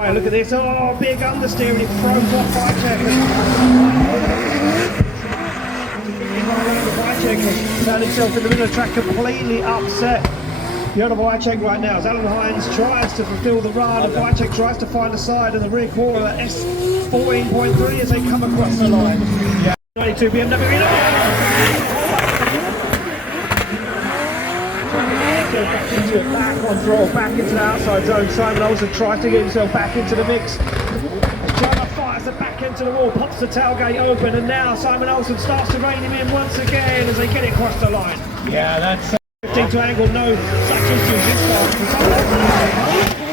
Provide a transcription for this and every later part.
Right, look at this. Oh, big understeer and it throws off Wiecek. Wiecek found himself in the middle of the track, completely upset. Piotr Wiecek right now as Alan Hines tries to fulfill the run and Wiecek tries to find the side of the rear quarter at S14.3 as they come across the line. Yeah. 92 BMW. Back into it, back on throttle, back into the outside zone. Simon Olsen tries to get himself back into the mix. Driver fires the back end to the wall, pops the tailgate open, and now Simon Olsen starts to rein him in once again as they get it across the line. Yeah, that's 15 to angle, no such issues this time.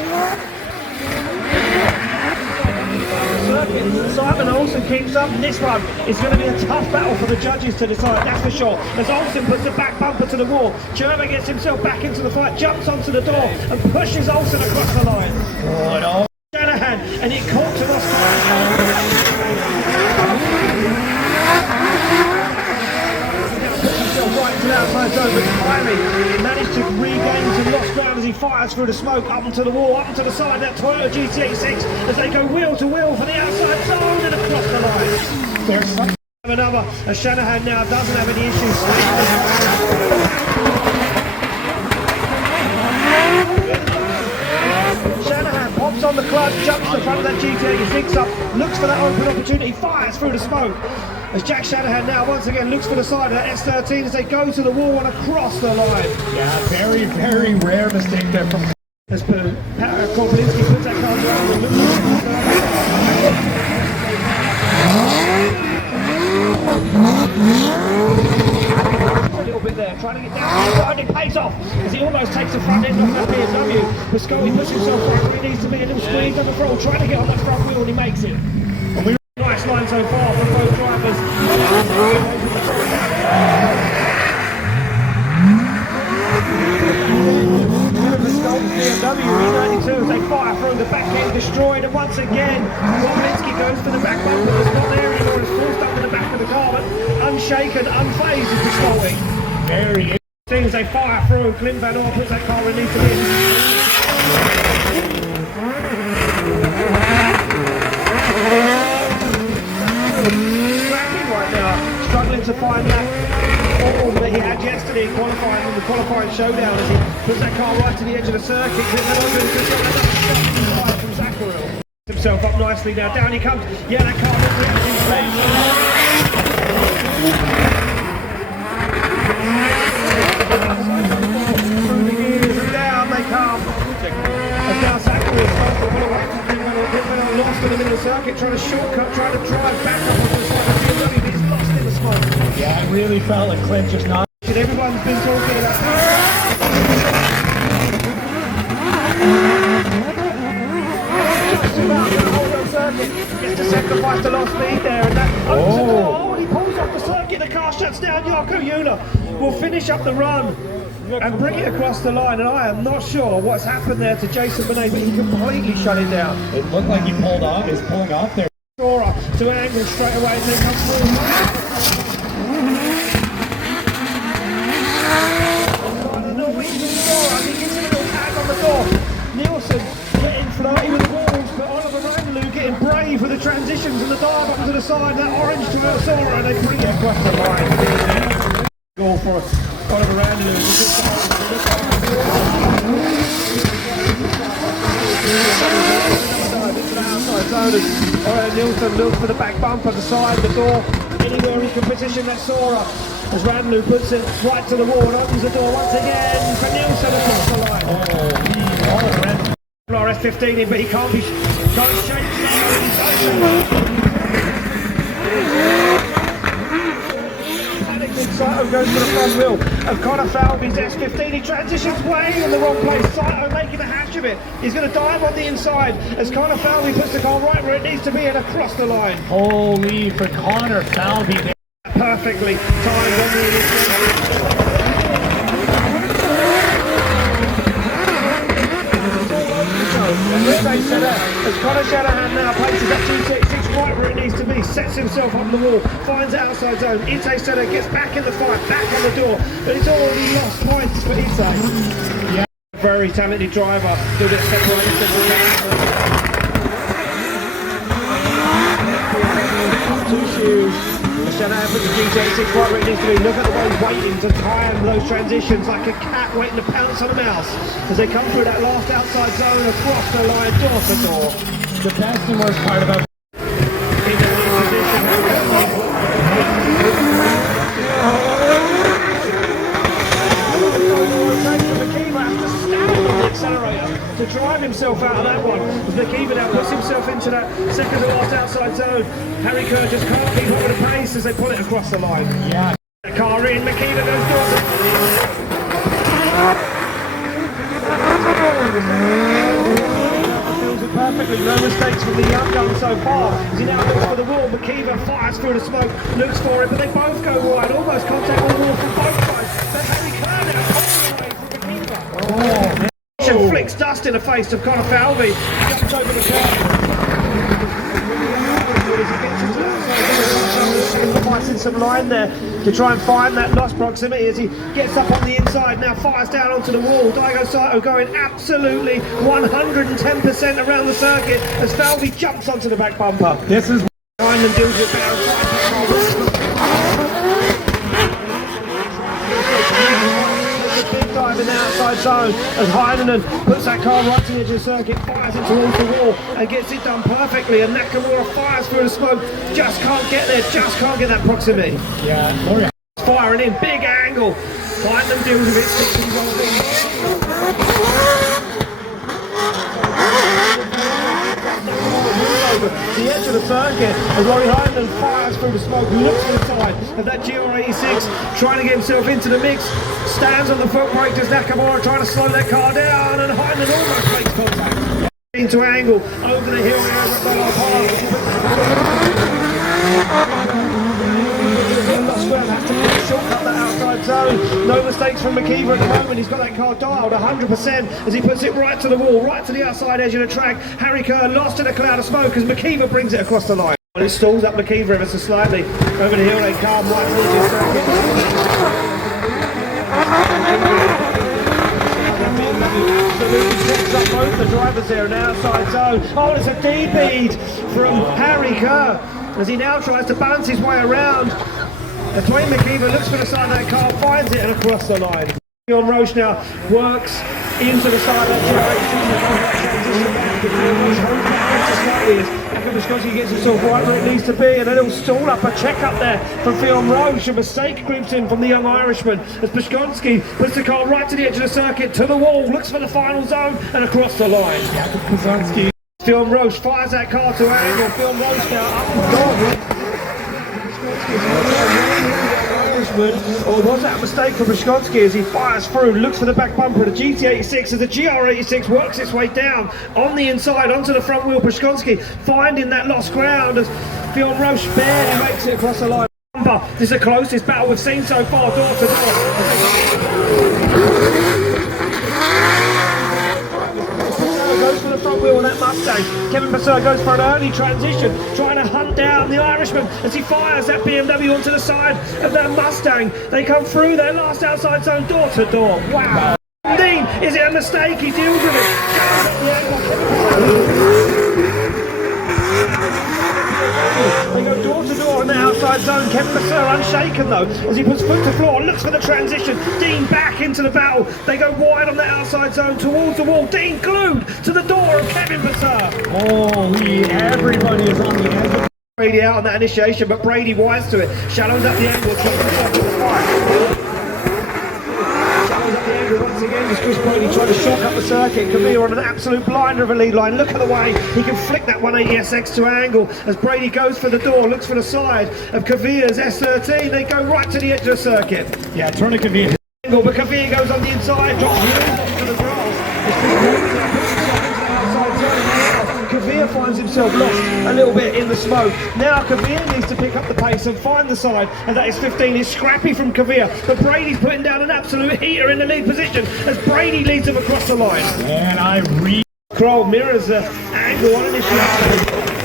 Simon Olsen keeps up. This one is going to be a tough battle for the judges to decide, that's for sure. As Olsen puts the back bumper to the wall, Gerber gets himself back into the fight, jumps onto the door and pushes Olsen across the line. good. Shanahan, and it caught to Oscar. Right to the outside zone, but finally managed to regain some lost ground as he fires through the smoke up onto the wall, up onto the side of that Toyota GT86 as they go wheel to wheel for the outside zone and across the line. There's some another, as Shanahan now doesn't have any issues. Shanahan pops on the clutch, jumps to the front of that GT86 up, looks for that open opportunity, fires through the smoke. As Jack Shanahan now once again looks for the side of that S13 as they go to the wall and across the line. Yeah, very, very rare mistake there from... As Korpelinski puts that car around and looks a little bit there, trying to get down, and it pays off as he almost takes the front end off that BMW. Piscotti puts himself right where he needs to be, a little squeeze on the throttle, trying to get on that front wheel, and he makes it. Nice line so far from both drivers. BMW E92 as they fire through, the back end destroyed, and once again Korpelinski goes for the back bumper that's not there anymore, it's forced up in the back of the car, but unshaken, unfazed is Piscotti. Very interesting as they fire through, Clint Van Orr puts that car where it needs to be. Right now, struggling to find that form that he had yesterday in qualifying in the qualifying showdown as he puts that car right to the edge of the circuit. From Zachariel. Himself up nicely now, down he comes. Yeah, that car looks through the gears and down they come. And now Zachariel lost in the middle of the circuit, trying to shortcut, trying to drive back up onto the side of the BMW, but he's lost in the smoke. Yeah, it really felt like Clint just not... Everyone's been talking about... Gets to sacrifice the lost speed there, and that... Oh, he pulls off the circuit, the car shuts down. Jarko Euler will finish up the run and bring it across the line, and I am not sure what's happened there to Jason Benet, but he completely shut it down. It looked like he pulled off, he's pulling off there. To angle straight away and then comes through. The Norwegian Sora, he gives him a little tag on the door. Nielsen getting floaty with the walls, but Oliver Randalou getting brave with the transitions and the dive up to the side, that orange to Sora, and they bring it across the line. Goal for Oliver Randalou. Nielsen looks for the back bumper, the side, the door, anywhere he can position that Sora. As Randalou puts it right to the wall and opens the door once again for Nielsen across the line. RS15 in, but he can't shake Saito goes for the front wheel of Conor Falvey's S15. He transitions way in the wrong place. Saito making a hash of it. He's going to dive on the inside as Conor Falvey puts the car right where it needs to be and across the line. Holy for Conor Falvey. Perfectly timed on the as Conor Shanahan now places that GT86 right where it needs to be, sets himself on the wall, finds the outside zone. Ite Senna gets back in the fight, back on the door, but it's already lost points for Ite. Yeah. Very talented driver, good at separation. down there for the GT6 right where it needs to be. Look at the way he's waiting to time those transitions like a cat waiting to pounce on a mouse as they come through that last outside zone across the line, door to door. The best and worst part about to drive himself out of that one. Makiva now puts himself into that second to last outside zone. Harry Kerr just can't keep up with the pace as they pull it across the line. yeah. The car in, Makiva goes down. Fills it perfectly, no mistakes from the young gun so far. As he now looks for the wall, Makiva fires through the smoke, looks for it, but they both go wide, almost contact with the wall from both sides. But Harry Kerr now pulls away from Makiva. Flicks dust in the face of Conor Falvey. Jumps over the curb. Fights in some line there to try and find that lost proximity as he gets up on the inside. Now fires down onto the wall. Daigo Saito going absolutely 110% around the circuit as Falvey jumps onto the back bumper. This is Behind them deals with in the outside zone as Heinonen puts that car right to the edge of the circuit, fires it towards the wall and gets it done perfectly, and Nakamura fires through the smoke, just can't get there, just can't get that proximity. yeah. More. Firing in, big angle. Heinonen deals with it, sticks and rolls the edge of the circuit as Rory Heinonen fires through the smoke, looks to the side of that GR86, trying to get himself into the mix, stands on the foot brake as Nakamura trying to slow that car down, and Heinonen almost makes contact. Into angle, over the hill here at Bella Park. Has to shortcut that outside zone. No mistakes from Makiva at the moment. He's got that car dialed 100% as he puts it right to the wall, right to the outside edge of the track. Harry Kerr lost in a cloud of smoke as Makiva brings it across the line. And it stalls up Makiva ever so slightly. Over the hill they come right towards the circuit. Picks up both the drivers there in the outside zone. Oh, it's a D-bead from Harry Kerr as he now tries to balance his way around. Dwayne Makiva looks for the side of that car, finds it and across the line. Leon Roche now works into the side of that Visconti gets himself right where it needs to be, and a little stall up, a check up there from Leon Roche. A mistake creeps in from the young Irishman as Visconti puts the car right to the edge of the circuit, to the wall, looks for the final zone and across the line. Leon Roche fires that car to angle. Leon Roche now up and gone. Or was that a mistake from Brishkovsky as he fires through, looks for the back bumper of the GT86 as the GR86 works its way down on the inside onto the front wheel. Brishkovsky finding that lost ground as Leon Roche barely makes it across the line. This is the closest battle we've seen so far, door to door. Goes for the front wheel on that Mustang. Kevin Pesur goes for an early transition, trying to hunt down the Irishman as he fires that BMW onto the side of that Mustang. They come through their last outside zone, door to door. Wow. Dean, is it a mistake? He deals with it. They go door to door on the outside zone. Kevin Pesur unshaken though as he puts foot to floor, looks for the transition. Dean back into the battle. They go wide on the outside zone towards the wall. Dean glued to the door of Kevin Pesur. Holy, everybody is on the edge. Brady out on that initiation, but Brady wise to it. Shallows up the angle, tries to stop the fight. Once again, as Chris Brady trying to shortcut the circuit. Kavir on an absolute blinder of a lead line. Look at the way he can flick that 180SX to angle as Brady goes for the door, looks for the side of Kavir's S13. They go right to the edge of the circuit. Yeah, turn to Kavir. But Kavir goes on the inside, drops to the grass. Kavir finds himself lost a little bit in the smoke. Now Kavir needs to pick up the pace and find the side, and that is 15. It's scrappy from Kavir, but Brady's putting down an absolute heater in the lead position as Brady leads him across the line. And I read. Kroll mirrors the angle on initiation.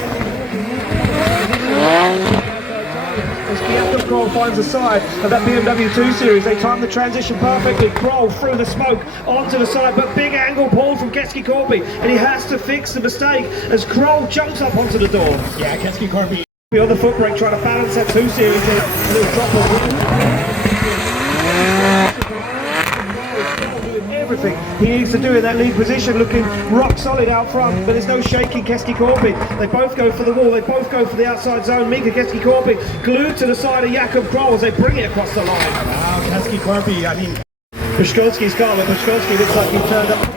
Kroll finds the side of that BMW 2 Series. They time the transition perfectly. Kroll through the smoke onto the side, but big angle pull from Keski Corby, and he has to fix the mistake as Kroll jumps up onto the door. Yeah, Keski Corby. On the foot brake, trying to balance that 2 series in. A little drop of wind. Everything he needs to do in that lead position, looking rock solid out front, but there's no shaking Keski-Korpi. They both go for the wall, they both go for the outside zone. Mika Keski-Korpi glued to the side of Jakob Kroll as they bring it across the line. Wow, Keski-Korpi, I mean... Pushkolski's got it. Pushkolski looks like he turned up.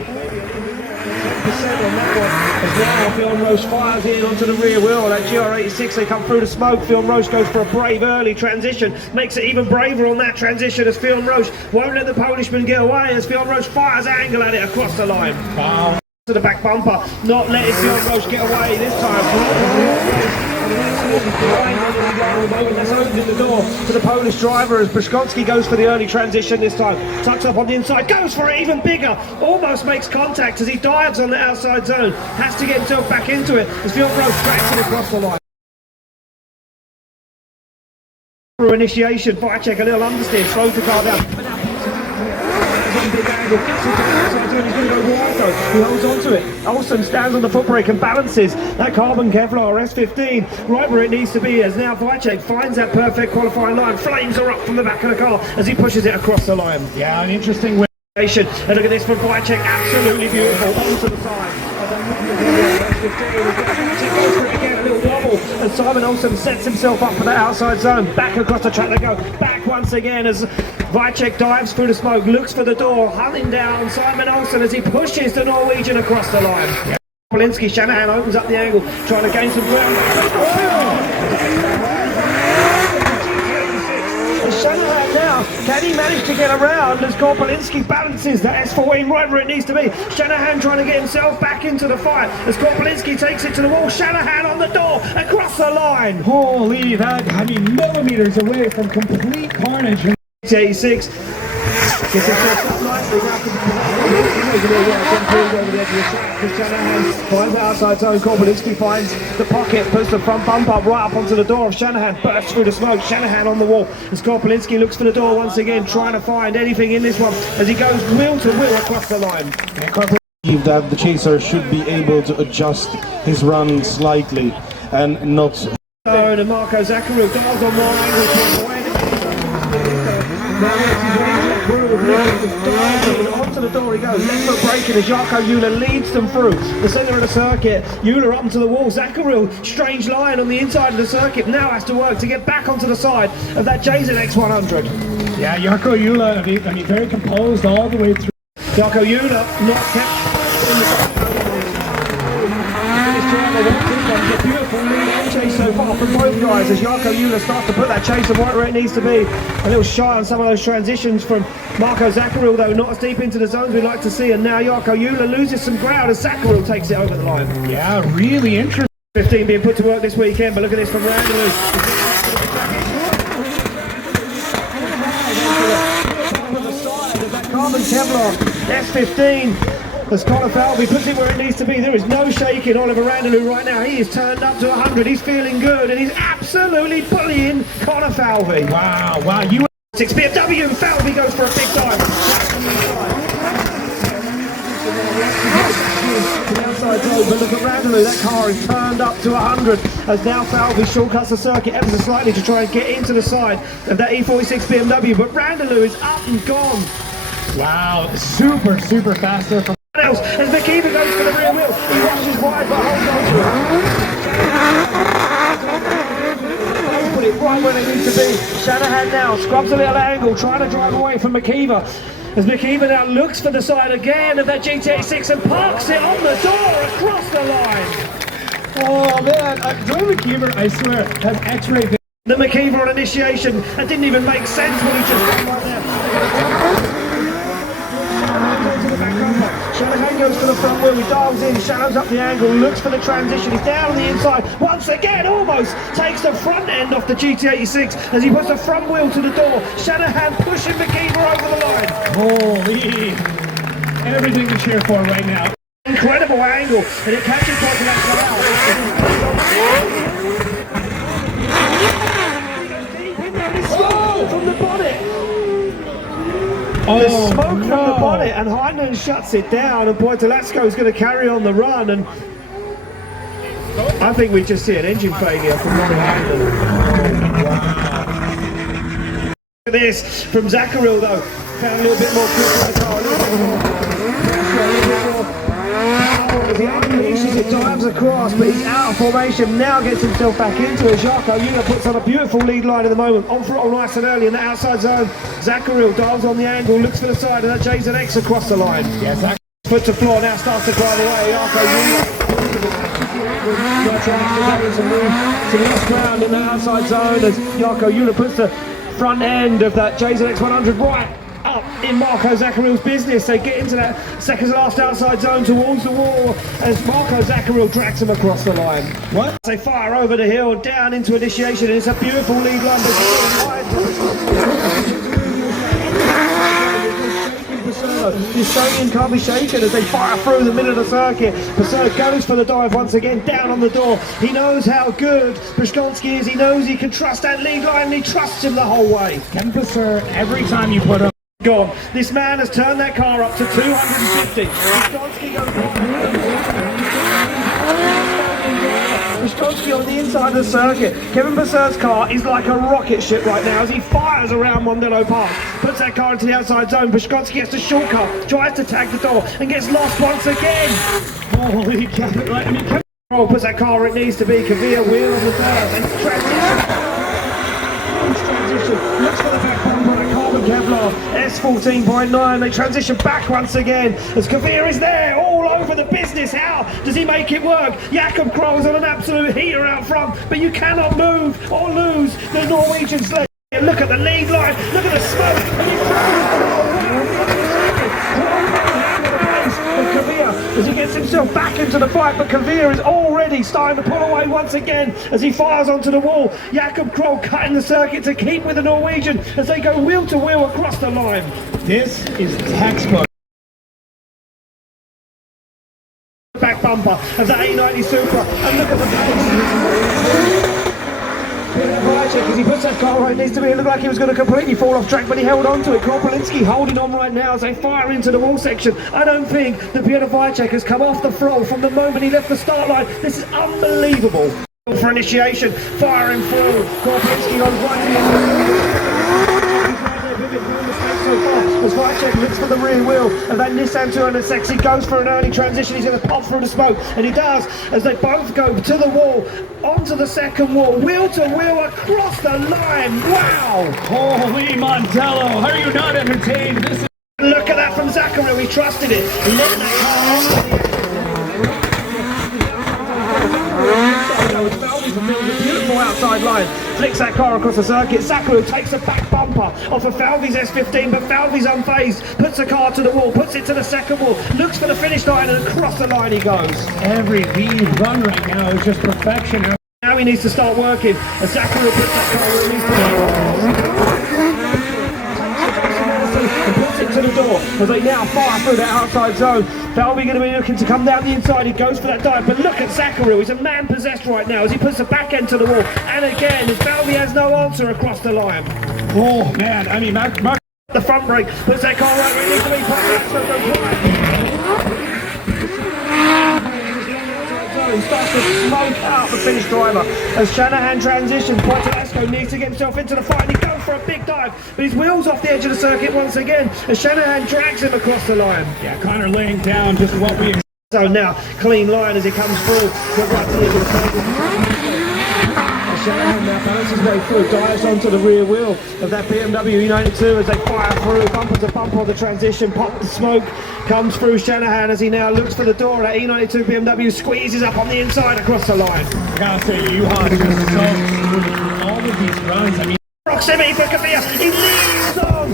On that one, as now Bjorn Roche fires in onto the rear wheel. That GR86, they come through the smoke. Bjorn Roche goes for a brave early transition, makes it even braver on that transition as Bjorn Roche won't let the Polishman get away as Bjorn Roche fires angle at it across the line. Wow. To the back bumper, not letting Bjorn Roche get away this time. That's opening the door to the Polish driver as Brzezinski goes for the early transition this time. Tucks up on the inside, goes for it even bigger, almost makes contact as he dives on the outside zone. Has to get himself back into it as Bjorn Roche tracks it across the line. For initiation, Wiecek a little understeer, slows the car down. Big angle, gets it down, he's going to go wide though. He holds on to it. Olsen stands on the foot brake and balances that carbon Kevlar S15 right where it needs to be as now Wiecek finds that perfect qualifying line. Flames are up from the back of the car as he pushes it across the line. Yeah, an interesting way. And look at this from Wiecek, absolutely beautiful, onto the side. Goes for it again, a little wobble, and Simon Olsen sets himself up for the outside zone. Back across the track they go, back once again as Wiecek dives through the smoke, looks for the door, hunting down Simon Olsen as he pushes the Norwegian across the line. Yeah. Polinsky, Shanahan opens up the angle, trying to gain some ground. Shanahan now, can he manage to get around as Korpolinski balances the S14 right where it needs to be. Shanahan trying to get himself back into the fight as Korpolinski takes it to the wall. Shanahan on the door, across the line. Holy, that, I mean, millimeters away from complete carnage. 86 gets himself up nicely now to Shanahan finds the outside zone. Korpolinski finds the pocket, puts the front bump up right up onto the door of Shanahan, bursts through the smoke. Shanahan on the wall as Korpolinski looks for the door once again, trying to find anything in this one as he goes wheel to wheel across the line. That the chaser should be able to adjust his run slightly and not. And Marco Zacharou dials on one angle away. Onto the door he goes, left foot braking as Jarko Euler leads them through the centre of the circuit. Euler up onto the wall, Zacharou, strange line on the inside of the circuit, now has to work to get back onto the side of that Jason X100. Yeah, Jarko Euler, I mean, very composed all the way through. Jarko Euler not kept in the a beautiful lead and chase so far from both guys as Jarko Euler starts to put that chaser right where it needs to be. A little shy on some of those transitions from Marco Zacharou, though not as deep into the zones we'd like to see, and now Jarko Euler loses some ground as Zacharou takes it over the line. Yeah, really interesting. 15 being put to work this weekend, but look at this from Randalou. That carbon Kevlar S15 as Conor Falvey puts it where it needs to be. There is no shaking Oliver Randalou right now. He is turned up to 100. He's feeling good and he's absolutely bullying Conor Falvey. Wow, wow. You 6 BMW and Falvey goes for a big dive. But look at Randalou, that car is turned up to 100 as now Falvey shortcuts the circuit ever so slightly to try and get into the side of that E46 BMW, but Randalou is up and gone. Wow, super, super fast there from else as McKeever goes for the rear wheel. He rushes wide but holds on to it. Put it right where they need to be. Shanahan now scrubs a little angle, trying to drive away from McKeever. As McKeever now looks for the side again of that GT86 and parks it on the door across the line. oh man, Joey McKeever, I swear, has X-ray. The McKeever on initiation, that didn't even make sense when he just got right there. Shanahan goes for the front wheel, he dials in, shallows up the angle, looks for the transition, he's down on the inside, once again almost takes the front end off the GT86 as he puts the front wheel to the door. Shanahan pushing McKeever over the line. Holy, everything to cheer for right now. Incredible angle, and it catches Piotr Wiecek from the bonnet. The smoke from the bonnet, and Heinlein shuts it down, and Poitolatsko is going to carry on the run. And I think we just see an engine failure from Northampton. Look at this from Zacharil though. Found a little bit more grip in the car, a little bit more pressure, a little bit more power as he unleashes it, dives across, but he's out of formation, now gets himself back into it. Jarko Una puts on a beautiful lead line at the moment, on throttle nice and early in the outside zone. Zacharil dives on the angle, looks for the side, and that Jason X across the line. Yes, yeah, foot to floor, now starts to drive away. Jarko Una trying to move to lost ground in the outside zone as Jarko Una puts the front end of that Jason X100 right up in Marco Zaccharil's business. They get into that second to last outside zone towards the wall as Marco Zacharil drags him across the line. What? They fire over the hill, down into initiation, and it's a beautiful lead line. The Estonian can't be shaken as they fire through the middle of the circuit. Pesur goes for the dive once again, down on the door. He knows how good Brishkonski is. He knows he can trust that lead line, and he trusts him the whole way. Kevin Pesur, every time you put him gone. This man has turned that car up to 250. Brishkonski goes Brishkonski on the inside of the circuit. Kevin Pesur's car is like a rocket ship right now as he fires around Mondello Park. Puts that car into the outside zone. Brishkonski gets the shortcut, tries to tag the door and gets lost once again. Holy cow. Puts that car where it needs to be. Kavir wheel on the third and transition. Looks for the back bumper on a carbon Kevlar. S14.9. They transition back once again as Kavir is there all over the business. How does he make it work? Jakob Kroll is on an absolute heater out front, but you cannot move or lose the Norwegian sled. Look at the lead line, look at the smoke, and Kavir as he gets himself back into the fight, but Kavir is already starting to pull away once again as he fires onto the wall. Jakob Kroll cutting the circuit to keep with the Norwegian as they go wheel to wheel across the line. This is textbook. Back bumper of the A90 Supra, and look at the pace. As he puts that car where it needs to be, it looked like he was going to completely fall off track, but he held on to it. Korpolinski holding on right now as they fire into the wall section. I don't think that Piotr Wiecek has come off the throttle from the moment he left the start line. This is unbelievable. For initiation, firing through. Korpolinski on right to the so far as Wiecek looks for the rear wheel of that Nissan 206. He goes for an early transition. He's going to pop through the smoke, and he does as they both go to the wall, onto the second wall, wheel to wheel across the line. Wow! Holy Mondello, how are you not entertained? This is look at that from Zacharil. He trusted it. He let that beautiful outside line, flicks that car across the circuit. Zacharil takes a back bumper off of Falvey's S15, but Falvey's unfazed, puts the car to the wall, puts it to the second wall, looks for the finish line, and across the line he goes. Every lead run right now is just perfection. Now he needs to start working, and Zacharil puts that car where it needs to be. And puts it to the door as they now fire through that outside zone. Falvey going to be looking to come down the inside. He goes for that dive, but look at Zacharil. He's a man possessed right now as he puts the back end to the wall. And again, as Falvey has no answer across the line. Oh man, I mean, Mark the front brake puts that car right where it needs to be. He starts to smoke out the finish driver as Shanahan transitions. Poitevasco needs to get himself into the fight, and he goes for a big dive, but his wheel's off the edge of the circuit once again as Shanahan drags him across the line. Yeah, Conor laying down just what we. So now clean line as he comes through, right to the edge of the circuit. Shanahan now bounces his way through, dives onto the rear wheel of that BMW E92 as they fire through, bumper to bumper on the transition, pop the smoke, comes through Shanahan as he now looks for the door. That E92 BMW squeezes up on the inside across the line. I gotta say, Juha is just so smooth through all of these runs. I mean, proximity for Kavir, he leads on!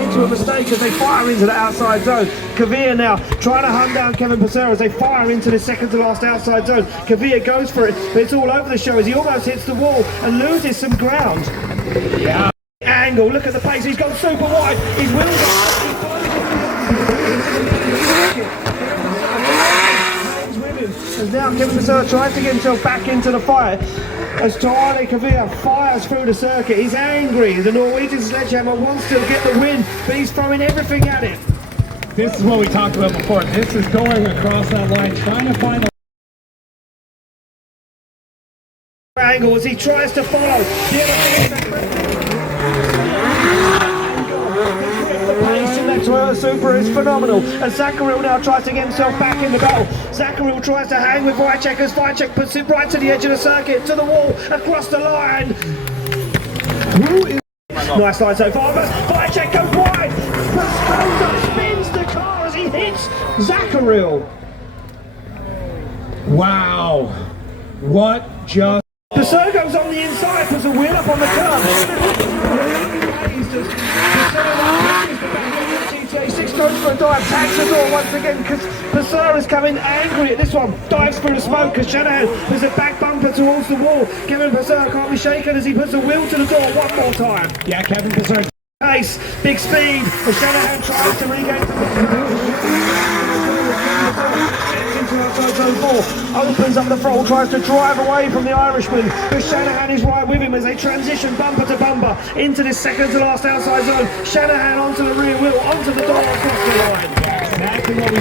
Into a mistake as they fire into the outside zone. Kavir now trying to hunt down Kevin Pesur as they fire into the second to last outside zone. Kavir goes for it, but it's all over the show as he almost hits the wall and loses some ground. Yeah. Angle, look at the pace, he's gone super wide. His wheels are as now Kevin Pesur tries to get himself back into the fight as Toale Kavir fires through the circuit. He's angry. The Norwegian sledgehammer wants to get the win, but he's throwing everything at it. this is what we talked about before. This is going across that line, trying to find the angle as he tries to follow. The pace in that Toyota Supra is phenomenal. And Zakaril now tries to get himself back in the battle. Zakaril tries to hang with Wiecek as Wiecek puts it right to the edge of the circuit, to the wall, across the line. Nice line so far, but Wiecek goes wide. Pesur spins the car as he hits Zakaril. wow. What just Pesur goes on the inside, puts a wheel up on the curb. GTA6 goes for a dive, tags the door once again because Pesur is coming angry at this one. Dives through the smoke because Shanahan puts a back bumper towards the wall. Kevin Pesur can't be shaken as he puts the wheel to the door one more time. yeah, Kevin Pesur. Pace, big speed, as Shanahan tries to regain into outside zone 4, opens up the throttle, tries to drive away from the Irishman, but Shanahan is right with him as they transition bumper to bumper into this second to last outside zone. Shanahan onto the rear wheel, onto the door, across the line. Exactly what we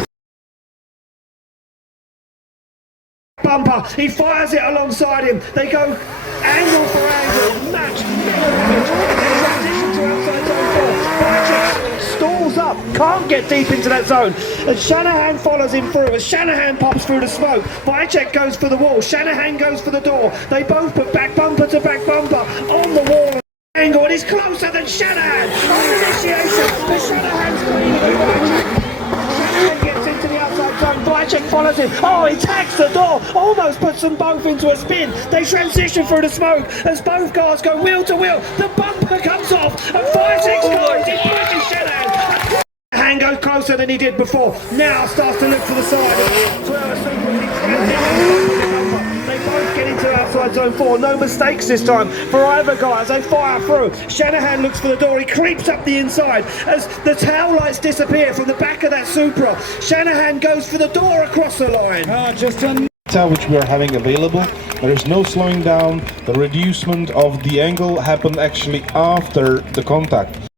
Bumper, he fires it alongside him, they go angle for angle, match, they transition to outside zone 4, Wiecek stalls up, can't get deep into that zone, and Shanahan follows him through, as Shanahan pops through the smoke, Wiecek goes for the wall, Shanahan goes for the door, they both put back bumper to back bumper on the wall, angle, and he's closer than Shanahan, on initiation, but Shanahan's clean of Wiecek. Shanahan gets into the outside zone, Wiecek follows him, oh he tags the door, almost puts them both into a spin, they transition through the smoke as both cars go wheel to wheel, the bumper comes off and Wiecek's goes, he pushes Shanahan. Shanahan goes closer than he did before, now starts to look for the side. They both get into outside zone 4, no mistakes this time for either guy as they fire through. Shanahan looks for the door, he creeps up the inside as the tail lights disappear from the back of that Supra. Shanahan goes for the door across the line. just a Which we are having available. There is no slowing down. The reducement of the angle happened actually after the contact.